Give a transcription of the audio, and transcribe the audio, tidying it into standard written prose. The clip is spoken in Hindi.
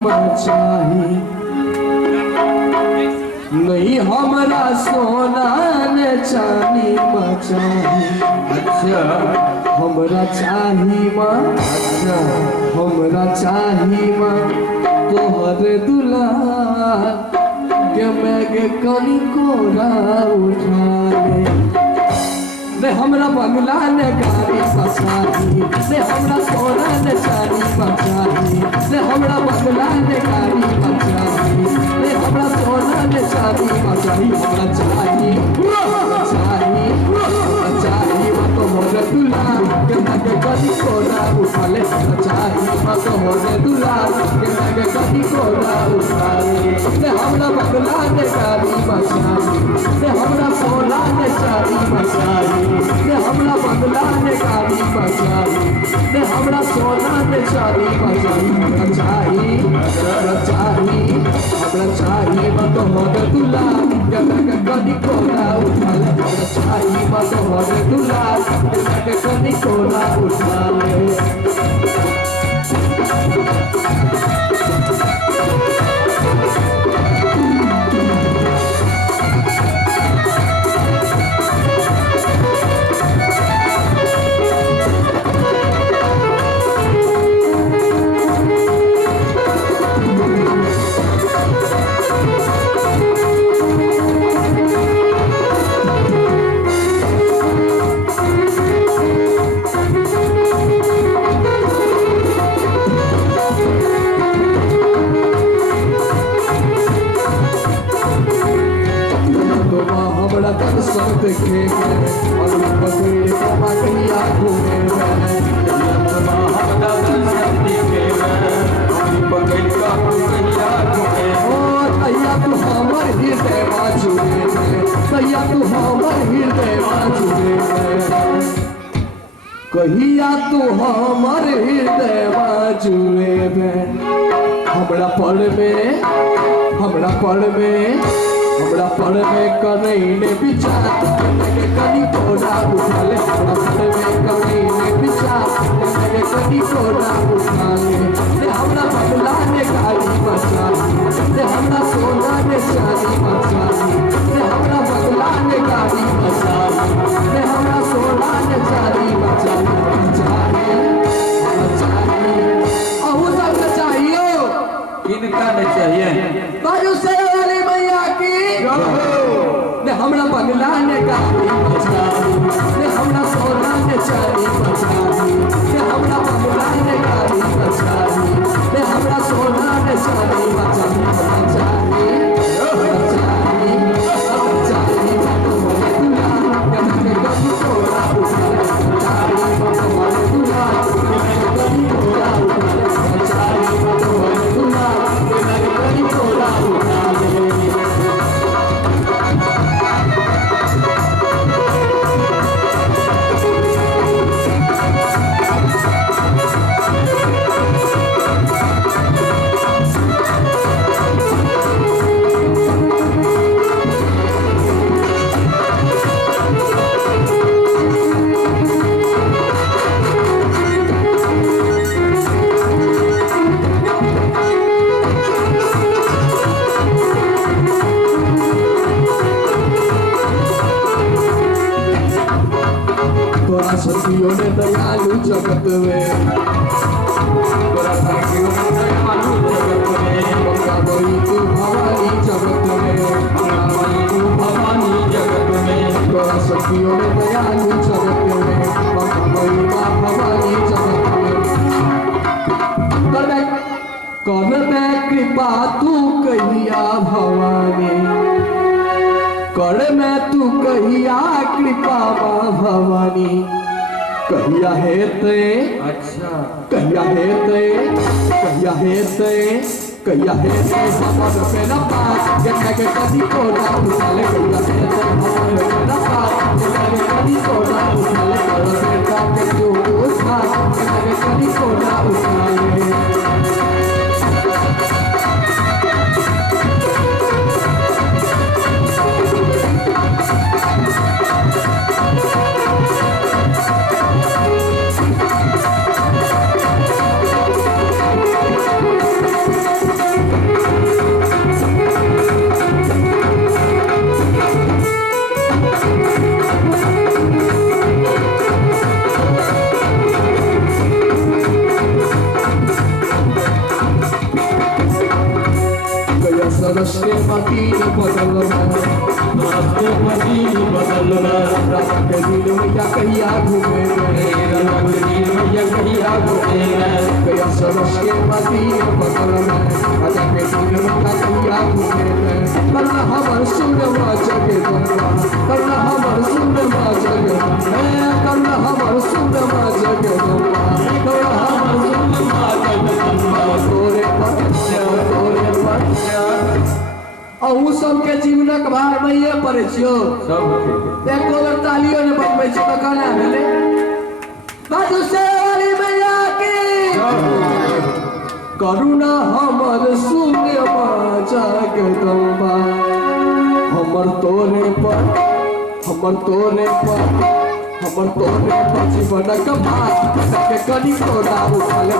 चाही नहीं हमरा सोना ने चांदी चाही। अच्छा हमरा चाही माँ, अच्छा हमरा चाही माँ तोहर दुल्हा के मैं के कनी कोरा उठाए ने हमरा बंगला ने गाड़ी बसाही ने हमरा सोना ने चांदी बचाही ने हमरा बंगला ने गाड़ी बचाही ने हमरा सोना ने चांदी बचाही। हमरा चाही चाही तो मोरे दुल्हा के लगे कदी कोरा उठा ले। हमरा चाही तो मोरे दुल्हा के लगे कदी कोरा उठा ले। ने हमरा बंगला ने गाड़ी बचाही ने हमरा सोना ने चांदी बचाही ने हमरा बंगला ने गाड़ी बचाई ने हमरा सोना ने चांदी बचाई। हमरा चाही मत होगे दुल्हा के लगे कदी कोरा उठा ले। हमरा चाही मत होगे दुल्हा के लगे कदी कोरा उठा ले। सब देखे और बगैर कमा कहिया घूमे हमरा सब देखे और बगैर कमा कहिया घूमे। ओ तैया तू हमर हृदय बाजुए तैया तू हमर हृदय बाजुए कहिया तू हमर हृदय बाजुए हमरा पढ़ में करैने विचार लगे कनी कोरा उठा ले। हमरा पढ़ में करैने विचार लगे कनी कोरा उठा ले। ने हमरा बंगला ने गाड़ी बचाई ने हमरा सोना ने चांदी बचाई ने हमरा बंगला ने गाड़ी बचाई ने हमरा सोना ने चांदी बचाई। अहू सबके चाहिए किनका ने चाहिए बाजू से वाली मैया की ने हमरा बंगला ने गाड़ी बचाई ने हमरा सोना ने चांदी बचाई ने हमरा बंगला ने गाड़ी बचाई ने हमरा सोना ने चांदी बचाई। हमरा चाही तो मोरे दुल्हा के लगे कदी कोरा उठा ले। चाही तो मोरे दुल्हा के लगे कदी कोरा उठा ले। चाही तो मोरे दुल्हा के लगे कदी कोरा उठा ले। सखियों ने दयालु जगत में तोरा सखियों ने दयालु जगत में गंगा बही तू भवानी जगत में गंगा बही तू भवानी जगत में तोरा सखियों ने दयालु जगत में गंगा बही माँ भवानी जगत में कर दे कृपा तू कहिया भवानी कर में तू कहिया कृपा माँ भवानी कहिया हेते। अच्छा कहिया हेते हमर पे न पास के लगे कदी कोरा उठा ले। कहिया हेते हमर पे न पास के लगे कदी कोरा उठा ले। कर बेटा के तू उठा के लगे कदी कोरा उठा ले। सरस के मदीन बदल राजा के दिन मैया कहिया घूमे गया सरस के मदीन बदल राजा के दिन मैया कहिया घूमे करना हमर सुनमा जगदम्बा करना हमर सुनमा जगदम्बा करना हमर सुनमा जगदम्बा करना हमर सुनमा जगदम्बा तोरे पर अहू सबके जीवनक भार मैये पड़े छियो एको बेर तालियो ने बजबै छी त गाना भेलै बाजू से वाली मैया की करुणा हमर सुने जगदम्बा हमर तोरे पर जीवनक भार के कनी कोना उठल